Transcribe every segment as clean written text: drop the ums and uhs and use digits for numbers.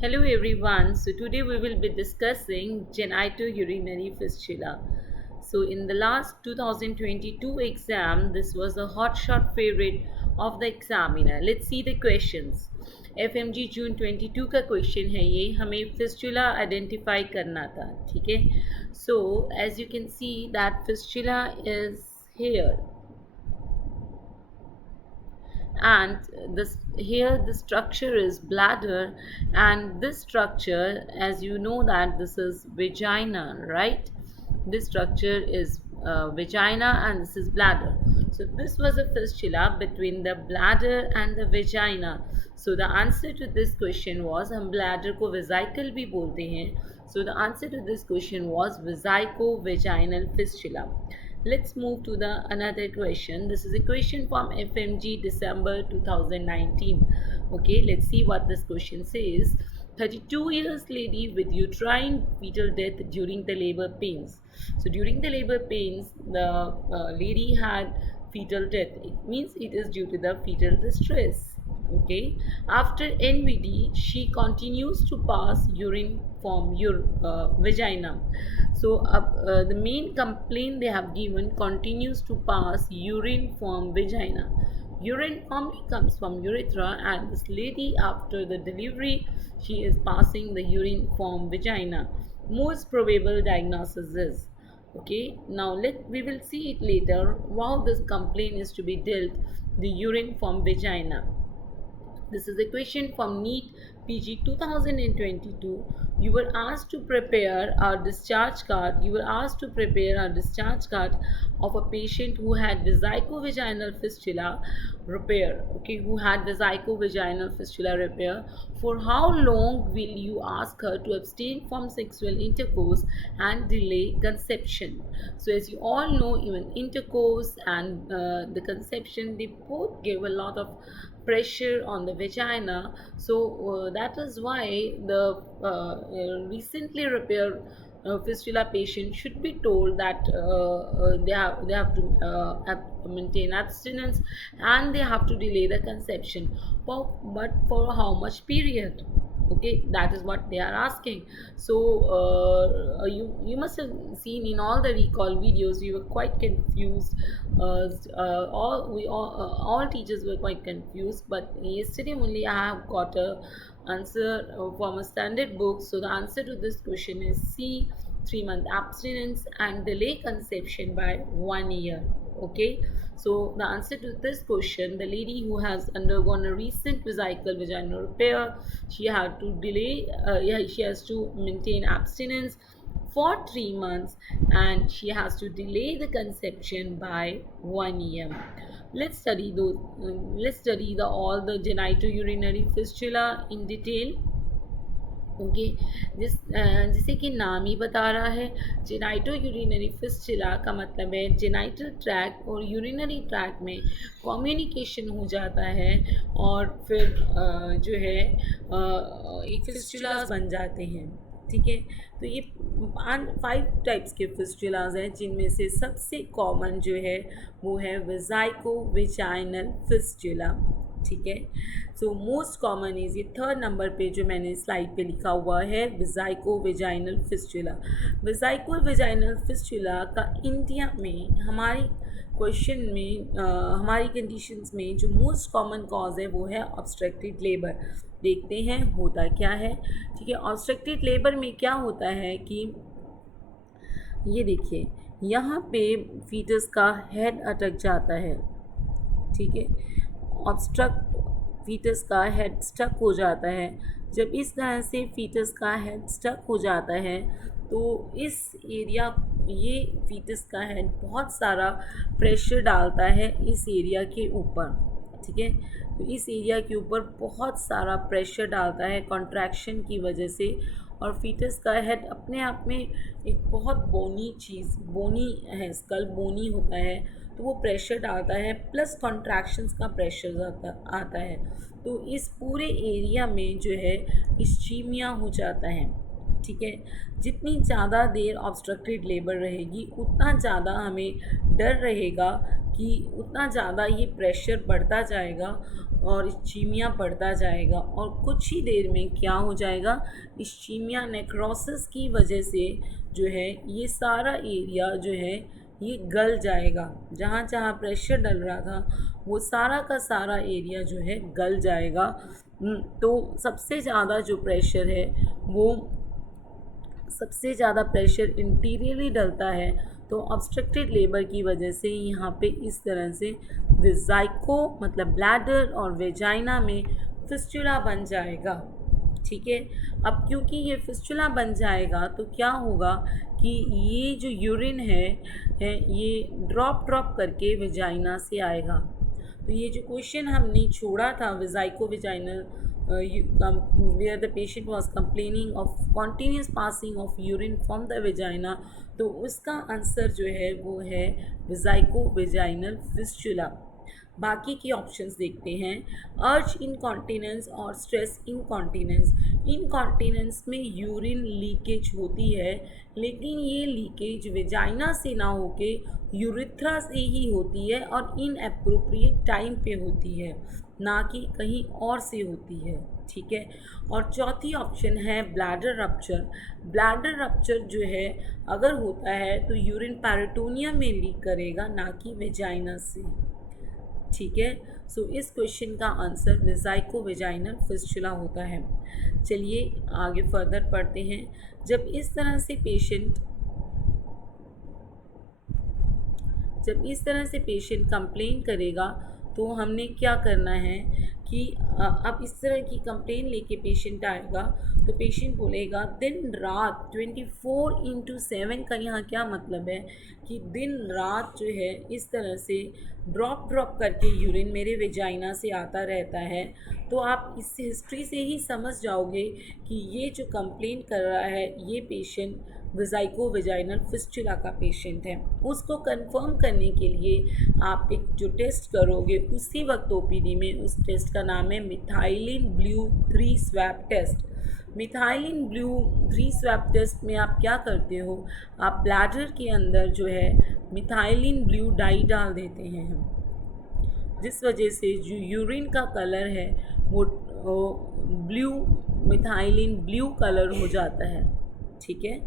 Hello everyone. So today we will be discussing genitourinary fistula. So in the last 2022 exam, this was the hotshot favorite of the examiner. Let's see the questions. FMG जून 22 का question है ये हमें fistula identify करना था ठीक है so as you can see that fistula is here and this here the structure is bladder, and this structure, as you know, that this is vagina, right? This structure is vagina and this is bladder. So this was a fistula between the bladder and the vagina. So the answer to this question was, हम bladder को vesicle भी बोलते हैं. So the answer to this question was vesico-vaginal fistula. Let's move to the another question. This is a question from FMG December 2019. Okay, let's see what this question says. 32 years lady with uterine fetal death during the labor pains. So during the labor pains, the lady had fetal death. It means it is due to the fetal distress. Okay, after NVD, she continues to pass urine from your vagina. So the main complaint they have given, continues to pass urine from vagina. Urine normally comes from urethra, and this lady after the delivery, she is passing the urine from vagina. Most probable diagnosis is, okay, now we will see it later how this complaint is to be dealt, the urine from vagina. This is a question from NEET PG 2022. You were asked to prepare a discharge card. You were asked to prepare a discharge card of a patient who had vesico-vaginal fistula repair. Okay, who had vesico-vaginal fistula repair. For how long will you ask her to abstain from sexual intercourse and delay conception? So, as you all know, even intercourse and the conception, they both give a lot of pressure on the vagina. So that is why the recently repaired fistula patient should be told that they have to maintain abstinence, and they have to delay the conception, but for how much period? Okay, that is what they are asking. So you must have seen in all the recall videos, we were quite confused. All teachers were quite confused, but yesterday only I have got a answer from a standard book. So the answer to this question is C, 3-month abstinence and delay conception by 1 year. Okay, so the answer to this question, the lady who has undergone a recent vesical vaginal repair, she had to delay, she has to maintain abstinence for 3 months, and she has to delay the conception by 1 year. Let's study those. Let's study the all the genitourinary fistula in detail. Okay जैसे कि नाम ही बता रहा है, genito urinary fistula का मतलब है genital tract और यूरिनरी ट्रैक में कम्युनिकेशन हो जाता है, और फिर जो है एक फिस्टुलास बन जाते हैं. ठीक है, तो ये 5 टाइप्स के फिस्टुलास हैं, जिनमें से सबसे कॉमन जो है वो है वेजाइको वेजाइनल फिस्टुला. ठीक है, सो मोस्ट कॉमन इज, ये 3rd नंबर पे जो मैंने स्लाइड पे लिखा हुआ है, वेजाइको वेजाइनल फिस्टुला. वेजाइको वेजाइनल फिस्टुला का इंडिया में हमारी क्वेश्चन में हमारी कंडीशंस में जो मोस्ट कॉमन कॉज है वो है ऑब्स्ट्रक्टेड लेबर. देखते हैं होता क्या है. ठीक है, ऑब्स्ट्रक्टेड लेबर में क्या होता है कि ये देखिए, यहाँ पे फीटस का हेड अटक जाता है. ठीक है, ऑब्स्ट्रक्ट फीटस का हेड स्टक हो जाता है. जब इस तरह से फीटस का हेड स्टक हो जाता है, तो इस एरिया, ये फीटस का हेड बहुत सारा प्रेशर डालता है इस एरिया के ऊपर. ठीक है, तो इस एरिया के ऊपर बहुत सारा प्रेशर डालता है कॉन्ट्रैक्शन की वजह से, और फीटस का हेड अपने आप में एक बहुत बोनी चीज़, बोनी है, स्कल बोनी होता है, तो वो प्रेशर डालता है, प्लस कॉन्ट्रैक्शंस का प्रेशर आता है. तो इस पूरे एरिया में जो है इस्चीमिया हो जाता है. ठीक है, जितनी ज़्यादा देर ऑब्स्ट्रक्टेड लेबर रहेगी, उतना ज़्यादा हमें डर रहेगा कि उतना ज़्यादा ये प्रेशर बढ़ता जाएगा और इस्चीमिया बढ़ता जाएगा और कुछ ही देर में क्या हो जाएगा, इस्चीमिया नेक्रोसिस की वजह से जो है ये सारा एरिया जो है ये गल जाएगा। जहाँ जहाँ प्रेशर डल रहा था वो सारा का सारा एरिया जो है गल जाएगा। तो सबसे ज़्यादा प्रेशर इंटीरियरली डलता है, तो ऑब्स्ट्रक्टेड लेबर की वजह से यहाँ पे इस तरह से वेजाइको मतलब ब्लैडर और वेजाइना में फिस्चुला बन जाएगा। ठीक है, अब क्योंकि ये फिस्चुला बन जाएगा तो क्या होगा कि ये जो यूरिन है ये ड्रॉप करके वेजाइना से आएगा। तो ये जो क्वेश्चन हमने छोड़ा था वेजाइको vaginal where the patient was complaining of continuous passing of urine from the vagina, तो उसका आंसर जो है वो है वेजाइको वेजाइनल फिस्चुला। बाकी के ऑप्शंस देखते हैं। अर्ज इनकॉन्टिनेंस और स्ट्रेस इनकॉन्टिनेंस। इनकॉन्टिनेंस में यूरिन लीकेज होती है, लेकिन ये लीकेज वेजाइना से ना होके यूरिथ्रा से ही होती है और इनएप्रोप्रिएट टाइम पे होती है, ना कि कहीं और से होती है। ठीक है, और चौथी ऑप्शन है ब्लैडर रप्चर। ब्लैडर रप्चर जो है अगर होता है तो यूरिन पेरिटोनियम में लीक करेगा, ना कि वेजाइना से। ठीक है, सो इस क्वेश्चन का आंसर वेजाइको वेजाइनल फिस्चुला होता है। चलिए आगे फर्दर पढ़ते हैं। जब इस तरह से पेशेंट कंप्लेन करेगा तो हमने क्या करना है कि अब इस तरह की कंप्लेन लेके पेशेंट आएगा तो पेशेंट बोलेगा दिन रात 24/7 का यहाँ क्या मतलब है कि दिन रात जो है इस तरह से ड्रॉप करके यूरिन मेरे वेजाइना से आता रहता है। तो आप इस हिस्ट्री से ही समझ जाओगे कि ये जो कंप्लेन कर रहा है ये पेशेंट वेजाइको वेजाइनल फिस्चुला का पेशेंट है। उसको कंफर्म करने के लिए आप एक जो टेस्ट करोगे उसी वक्त ओपीडी में, उस टेस्ट का नाम है methylene blue 3 swab test. Methylene blue 3 swab test में आप क्या करते हो, आप ब्लैडर के अंदर जो है मिथाइलिन ब्लू डाई डाल देते हैं हम, जिस वजह से जो यूरिन का कलर है वो ब्लू मिथाइलिन ब्लू कलर हो जाता है। ठीक है,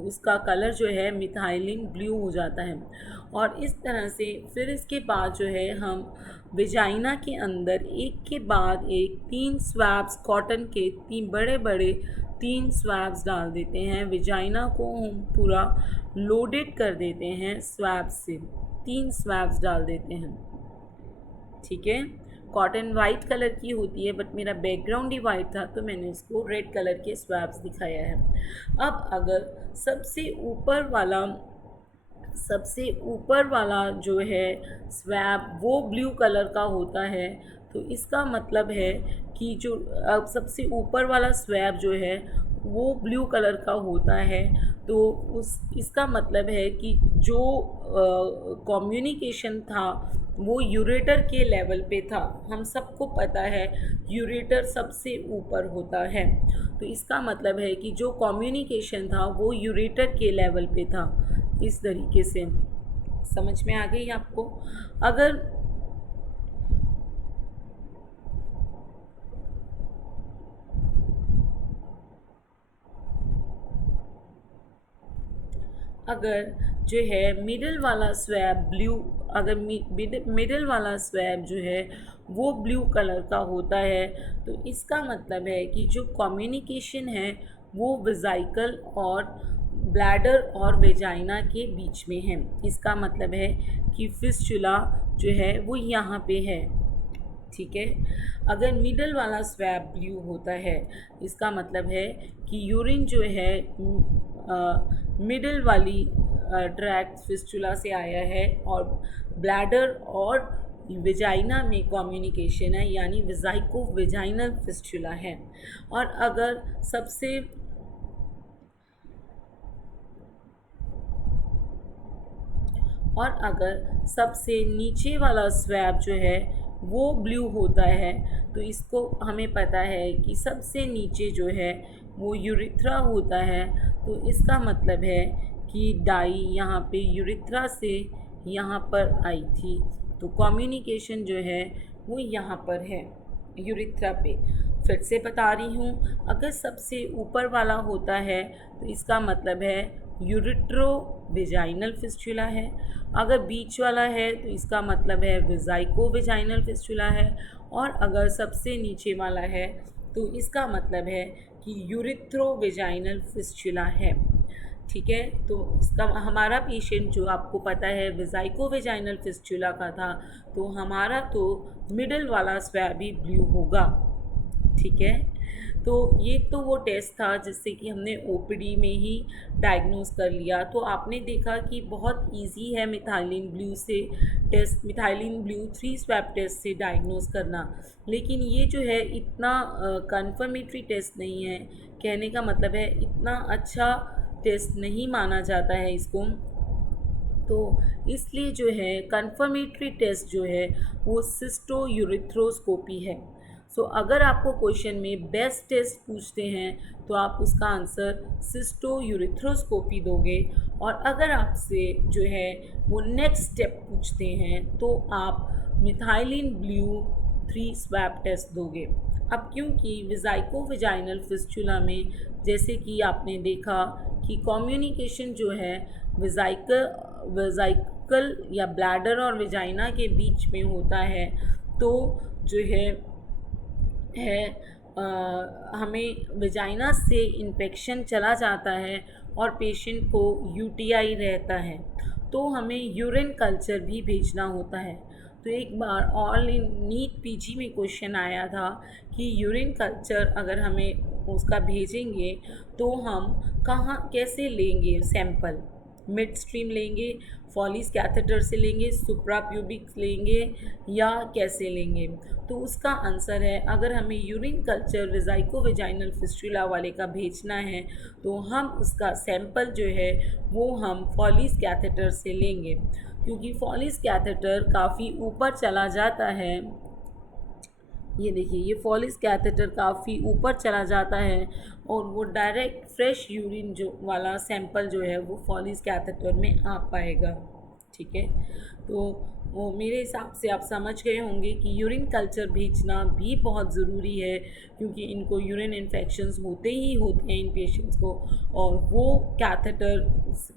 उसका कलर जो है मिथाइलिन ब्लू हो जाता है। और इस तरह से फिर इसके बाद जो है हम वेजाइना के अंदर एक के बाद एक 3 स्वैब्स कॉटन के 3 बड़े 3 स्वैब्स डाल देते हैं। वेजाइना को हम पूरा लोडेड कर देते हैं स्वैब से, 3 स्वैब्स डाल देते हैं। ठीक है, कॉटन वाइट कलर की होती है बट मेरा बैकग्राउंड ही वाइट था तो मैंने इसको रेड कलर के स्वैब्स दिखाया है। अब अगर सबसे ऊपर वाला जो है स्वैब वो ब्लू कलर का होता है तो इसका मतलब है कि जो अब सबसे ऊपर वाला स्वैब जो है वो ब्लू कलर का होता है, तो इसका मतलब है कि जो कम्युनिकेशन था वो यूरेटर के लेवल पे था। हम सबको पता है यूरेटर सबसे ऊपर होता है, तो इसका मतलब है कि जो कम्युनिकेशन था वो यूरेटर के लेवल पे था। इस तरीके से समझ में आ गई आपको। अगर जो है मिडिल वाला स्वैब जो है वो ब्लू कलर का होता है तो इसका मतलब है कि जो कम्युनिकेशन है वो वेजाइकल और ब्लैडर और वेजाइना के बीच में है। इसका मतलब है कि फिस्चुला जो है वो यहाँ पे है। ठीक है, अगर मिडल वाला स्वैब ब्लू होता है इसका मतलब है कि यूरिन जो है मिडल वाली ट्रैक्ट फिस्चुला से आया है और ब्लैडर और वेजाइना में कम्युनिकेशन है, यानी वेजाइको वेजाइनल फिस्चुला है। और अगर सबसे नीचे वाला स्वैब जो है वो ब्लू होता है तो इसको हमें पता है कि सबसे नीचे जो है वो यूरिथ्रा होता है, तो इसका मतलब है कि डाई यहाँ पे यूरिथ्रा से यहाँ पर आई थी, तो कम्युनिकेशन जो है वो यहाँ पर है, यूरिथ्रा पे। फिर से बता रही हूँ, अगर सबसे ऊपर वाला होता है तो इसका मतलब है यूरिट्रो वेजाइनल फिस्चुला है। अगर बीच वाला है तो इसका मतलब है वेजाइको वेजाइनल फिस्चुला है। और अगर सबसे नीचे वाला है तो इसका मतलब है कि यूरिथ्रो वेजाइनल फिस्चुला है। ठीक है, तो इसका हमारा पेशेंट जो आपको पता है वेजाइको वेजाइनल फिस्चुला का था, तो हमारा तो मिडल वाला स्वैब ही ब्लू होगा। ठीक है, तो ये तो वो टेस्ट था जिससे कि हमने ओपीडी में ही डायग्नोस कर लिया। तो आपने देखा कि बहुत इजी है मिथाइलिन ब्लू से test, methylene blue 3 swab test से डायग्नोस करना। लेकिन ये जो है इतना कंफर्मेटरी टेस्ट नहीं है, कहने का मतलब है इतना अच्छा टेस्ट नहीं माना जाता है इसको। तो इसलिए जो है कंफर्मेटरी टेस्ट जो है वो सिस्टो यूरिथ्रोस्कोपी है। सो अगर आपको क्वेश्चन में बेस्ट टेस्ट पूछते हैं तो आप उसका आंसर सिस्टो यूरिथ्रोस्कोपी दोगे। और अगर आपसे जो है वो नेक्स्ट स्टेप पूछते हैं तो आप मिथाइलिन ब्लू 3 स्वैब टेस्ट दोगे। अब क्योंकि वेजाइको वेजाइनल फिस्चुला में जैसे कि आपने देखा कि कम्युनिकेशन जो है वेजाइकल या ब्लैडर और वेजाइना के बीच में होता है, तो जो है हमें वेजाइना से इन्फेक्शन चला जाता है और पेशेंट को यूटीआई रहता है, तो हमें यूरिन कल्चर भी भेजना होता है। तो एक बार ऑल इन नीट पीजी में क्वेश्चन आया था कि यूरिन कल्चर अगर हमें उसका भेजेंगे तो हम कहाँ कैसे लेंगे सैंपल, मिड स्ट्रीम लेंगे, फॉलिस कैथेटर से लेंगे, सुप्राप्यूबिक लेंगे या कैसे लेंगे। तो उसका आंसर है अगर हमें यूरिन कल्चर वेजाइको वेजाइनल फिस्टुला वाले का भेजना है तो हम उसका सैंपल जो है वो हम फॉलिस कैथेटर से लेंगे, क्योंकि फॉलिस कैथेटर काफ़ी ऊपर चला जाता है। ये देखिए, ये फॉलिस कैथेटर काफ़ी ऊपर चला जाता है और वो डायरेक्ट फ्रेश यूरिन जो वाला सैंपल जो है वो फॉलिस कैथेटर में आ पाएगा। ठीक है, तो वो मेरे हिसाब से आप समझ गए होंगे कि यूरिन कल्चर भेजना भी बहुत ज़रूरी है, क्योंकि इनको यूरिन इन्फेक्शंस होते ही होते हैं इन पेशेंट्स को। और वो कैथेटर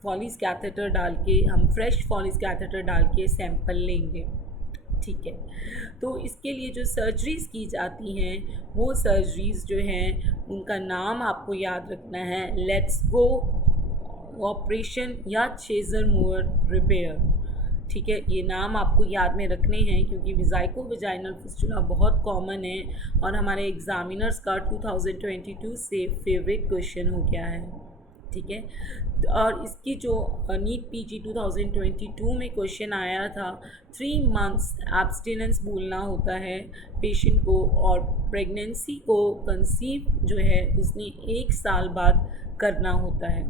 फॉलिस कैथेटर डाल के हम फ्रेश फॉलिस कैथेटर डाल के सैंपल लेंगे। ठीक है, तो इसके लिए जो सर्जरीज़ की जाती हैं वो सर्जरीज़ जो हैं उनका नाम आपको याद रखना है, लेट्स गो ऑपरेशन या चेजर मूवर रिपेयर। ठीक है, ये नाम आपको याद में रखने हैं क्योंकि वेजाइको वेजाइनल फिस्टुला बहुत कॉमन है और हमारे एग्जामिनर्स का 2022 से फेवरेट क्वेश्चन हो गया है। ठीक है, और इसकी जो नीट पीजी 2022 में क्वेश्चन आया था, 3 मंथ्स एब्सटिनेंस बोलना होता है पेशेंट को, और प्रेगनेंसी को कंसीव जो है उसने 1 साल बाद करना होता है।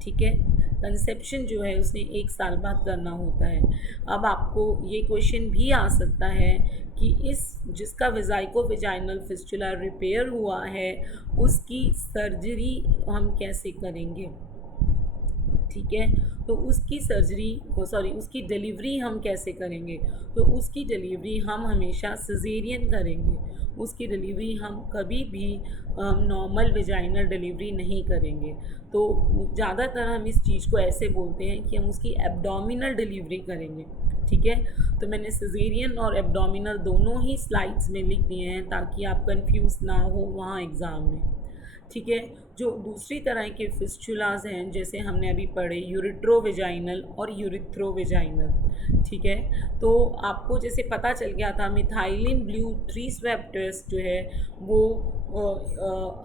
ठीक है, कंसेप्शन जो है उसने 1 साल बाद करना होता है। अब आपको ये क्वेश्चन भी आ सकता है कि इस जिसका वेजाइको वेजाइनल फिस्टुला रिपेयर हुआ है उसकी सर्जरी हम कैसे करेंगे। ठीक है, तो उसकी उसकी डिलीवरी हम कैसे करेंगे। तो उसकी डिलीवरी हम हमेशा सिजेरियन करेंगे, उसकी डिलीवरी हम कभी भी नॉर्मल वेजाइनल डिलीवरी नहीं करेंगे। तो ज़्यादातर हम इस चीज़ को ऐसे बोलते हैं कि हम उसकी एब्डोमिनल डिलीवरी करेंगे। ठीक है, तो मैंने सिजेरियन और एब्डोमिनल दोनों ही स्लाइड्स में लिख दिए हैं ताकि आप कंफ्यूज ना हो वहाँ एग्ज़ाम में। ठीक है, जो दूसरी तरह के फिस्चुलाज हैं जैसे हमने अभी पढ़े यूरिट्रो वेजाइनल और यूरिथ्रो वेजाइनल। ठीक है, तो आपको जैसे पता चल गया था मिथाइलिन ब्लू 3 स्वैब टेस्ट जो है वो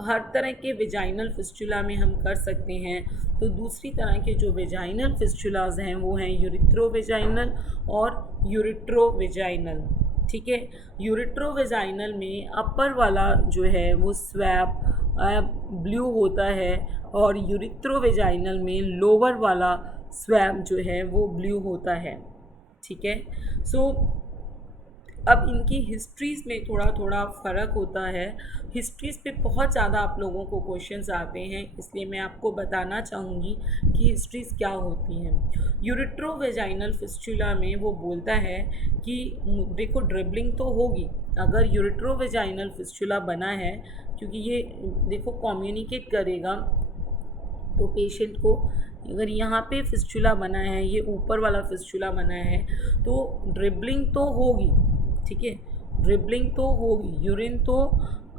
हर तरह के वेजाइनल फिस्चुला में हम कर सकते हैं। तो दूसरी तरह के जो वेजाइनल फिस्चुलाज हैं वो हैं यूरिथ्रो वेजाइनल और यूरिट्रो वेजाइनल। ठीक है, यूरिट्रो वेजाइनल में अपर वाला जो है वो स्वैब ब्लू होता है और यूरिथ्रो वेजाइनल में लोअर वाला स्वैब जो है वो ब्लू होता है। ठीक है, सो अब इनकी हिस्ट्रीज़ में थोड़ा थोड़ा फ़र्क होता है। हिस्ट्रीज़ पे बहुत ज़्यादा आप लोगों को क्वेश्चंस आते हैं, इसलिए मैं आपको बताना चाहूँगी कि हिस्ट्रीज़ क्या होती हैं। यूरेट्रोवेजाइनल फिस्चुला में वो बोलता है कि देखो ड्रिबलिंग तो होगी अगर यूरेट्रोवेजाइनल फिस्चुला बना है, क्योंकि ये देखो कम्युनिकेट करेगा तो पेशेंट को। अगर यहाँ पे फिस्चुला बना है, ये ऊपर वाला फिस्चुला बना है, तो ड्रिबलिंग तो होगी, ठीक है, ड्रिबलिंग तो होगी, यूरिन तो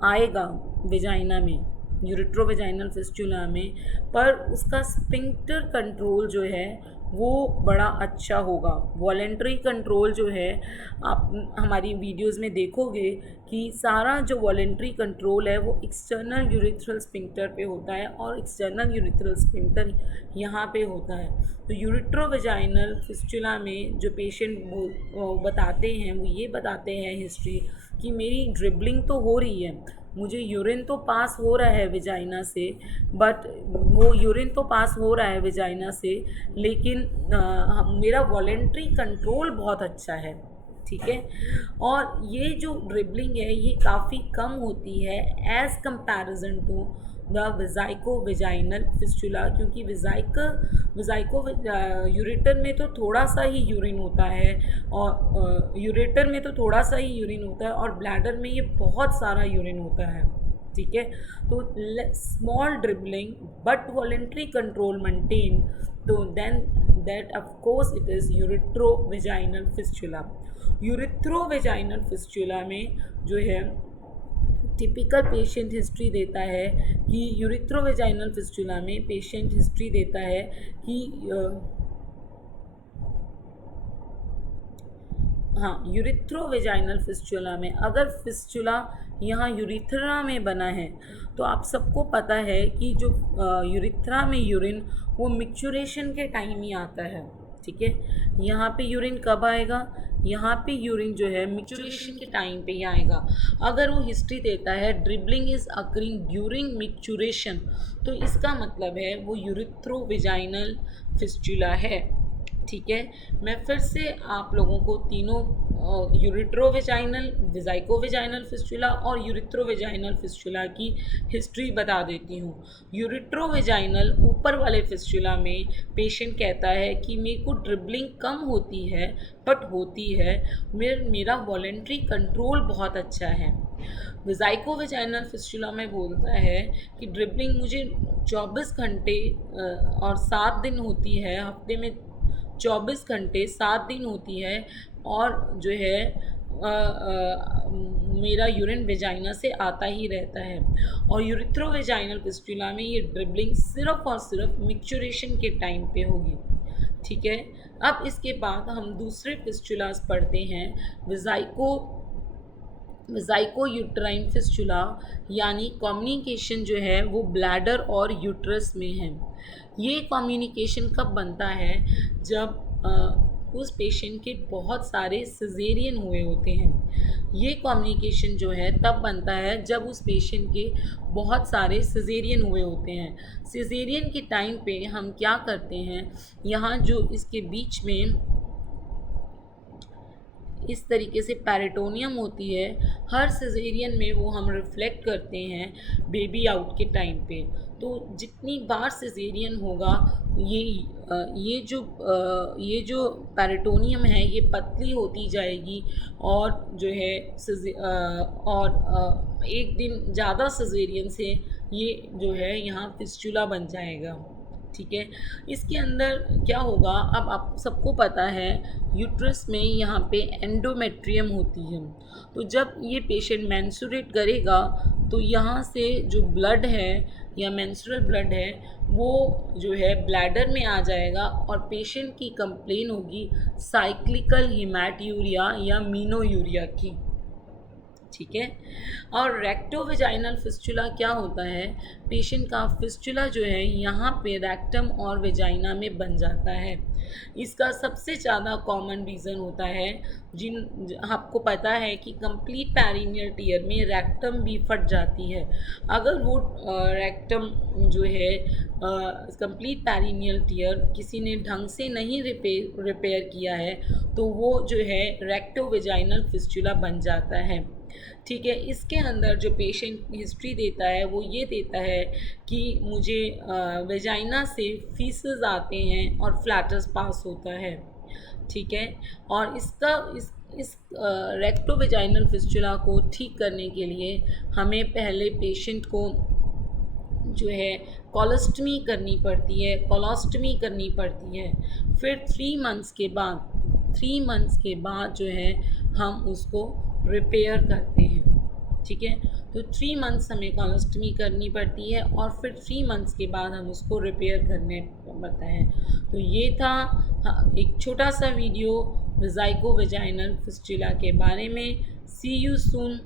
आएगा वेजाइना में, यूरेट्रोवेजाइनल फिस्चुला में, पर उसका स्पिंक्टर कंट्रोल जो है वो बड़ा अच्छा होगा। वॉलेंट्री कंट्रोल जो है, आप हमारी वीडियोस में देखोगे कि सारा जो वॉलेंट्री कंट्रोल है वो एक्सटर्नल यूरिथ्रल स्पिंक्टर पे होता है, और एक्सटर्नल यूरिथ्रल स्पिंक्टर यहाँ पे होता है। तो यूरेट्रोवेजाइनल फिस्चुला में जो पेशेंट बताते हैं वो ये बताते हैं हिस्ट्री कि मेरी ड्रिबलिंग तो हो रही है, मुझे यूरिन तो पास हो रहा है वेजाइना से, बट वो यूरिन तो पास हो रहा है वेजाइना से, लेकिन मेरा वॉलेंट्री कंट्रोल बहुत अच्छा है, ठीक है। और ये जो ड्रिबलिंग है ये काफ़ी कम होती है as comparison to the vesico vaginal fistula, क्योंकि वेजाइको यूरेटर में तो थोड़ा सा ही यूरिन होता है, और यूरेटर में तो थोड़ा सा ही यूरिन होता है, और ब्लैडर में ये बहुत सारा यूरिन होता है, ठीक है। तो small dribbling but voluntary control maintain, तो then that of course it is urethrovaginal fistula. Urethrovaginal fistula में जो है टिपिकल पेशेंट हिस्ट्री देता है कि यूरेट्रोवेजाइनल फिस्चुला में पेशेंट हिस्ट्री देता है कि हाँ, यूरेट्रोवेजाइनल फिस्चुला में अगर फिस्चुला यहाँ यूरिथ्रा में बना है, तो आप सबको पता है कि जो यूरिथ्रा में यूरिन वो मिक्चुरेशन के टाइम ही आता है, ठीक है। यहाँ पे यूरिन कब आएगा, यहाँ पे यूरिन जो है मिक्चुरेशन के टाइम पे ही आएगा। अगर वो हिस्ट्री देता है dribbling is occurring during micturition, तो इसका मतलब है वो यूरेट्रोवेजाइनल फिस्चुला है, ठीक है। मैं फिर से आप लोगों को तीनों यूरेट्रोवेजाइनल, वेजाइकोवेजाइनल फिस्चुला और यूरेट्रोवेजाइनल फिस्चुला की हिस्ट्री बता देती हूँ। यूरेट्रोवेजाइनल ऊपर वाले फिस्चुला में पेशेंट कहता है कि मेरे को ड्रिबलिंग कम होती है बट होती है, मेरा वॉलेंट्री कंट्रोल बहुत अच्छा है। वेजाइकोवेजाइनल फिस्चुला में बोलता है कि ड्रिबलिंग मुझे 24 घंटे और 7 दिन होती है, हफ्ते में 24 घंटे 7 दिन होती है, और जो है मेरा यूरिन वेजाइना से आता ही रहता है। और यूरेट्रोवेजाइनल फिस्चुला में ये ड्रिबलिंग सिर्फ और सिर्फ मिक्चुरेशन के टाइम पे होगी, ठीक है। अब इसके बाद हम दूसरे फिस्चुलास पढ़ते हैं, वेजाइको यूट्राइन फिस्चुला, यानी कम्युनिकेशन जो है वो ब्लैडर और यूट्रस में है। ये कम्युनिकेशन कब बनता है, जब उस पेशेंट के बहुत सारे सिजेरियन हुए होते हैं। ये कम्युनिकेशन जो है तब बनता है जब उस पेशेंट के बहुत सारे सिजेरियन हुए होते हैं। सिजेरियन के टाइम पे हम क्या करते हैं, यहाँ जो इसके बीच में इस तरीके से पैरिटोनियम होती है, हर सिजेरियन में वो हम रिफ्लेक्ट करते हैं बेबी आउट के टाइम पे। तो जितनी बार सिजेरियन होगा ये जो पैरिटोनियम है ये पतली होती जाएगी, और जो है एक दिन ज़्यादा सिजेरियन से ये जो है यहाँ फिस्चुला बन जाएगा, ठीक है। इसके अंदर क्या होगा, अब आप सबको पता है यूट्रस में यहाँ पे एंडोमेट्रियम होती है, तो जब ये पेशेंट मेंस्ट्रुएट करेगा तो यहाँ से जो ब्लड है या मेंस्ट्रुअल ब्लड है वो जो है ब्लैडर में आ जाएगा, और पेशेंट की कंप्लेन होगी साइक्लिकल हीमैट्यूरिया या मीनोयूरिया की, ठीक है। और रेक्टोवेजाइनल फिस्चुला क्या होता है, पेशेंट का फिस्चुला जो है यहाँ पे रेक्टम और वेजाइना में बन जाता है। इसका सबसे ज़्यादा कॉमन रीज़न होता है, आपको पता है कि कंप्लीट पेरिनियल टियर में रेक्टम भी फट जाती है। अगर वो रेक्टम जो है कंप्लीट पेरिनियल टियर किसी ने ढंग से नहीं रिपेयर किया है तो वो जो है रेक्टोवेजाइनल फिस्चुला बन जाता है। ठीक है। इसके अंदर जो पेशेंट हिस्ट्री देता है वो ये देता है कि मुझे वेजाइना से फीसेस आते हैं और फ्लैटस पास होता है। ठीक है। और इस रेक्टोवेजाइनल फिस्चुला को ठीक करने के लिए हमें पहले पेशेंट को जो है कोलोस्टमी करनी पड़ती है, कोलोस्टमी करनी पड़ती है। फिर 3 मंथ्स के बाद जो है हम उसको रिपेयर करते हैं। ठीक है। तो 3 मंथ्स हमें कोलोस्टमी करनी पड़ती है और फिर 3 मंथ्स के बाद हम उसको रिपेयर करने पड़ता है। तो ये था एक छोटा सा वीडियो ज़ाइगोवेजाइनल फिस्चुला के बारे में। सी यू सून।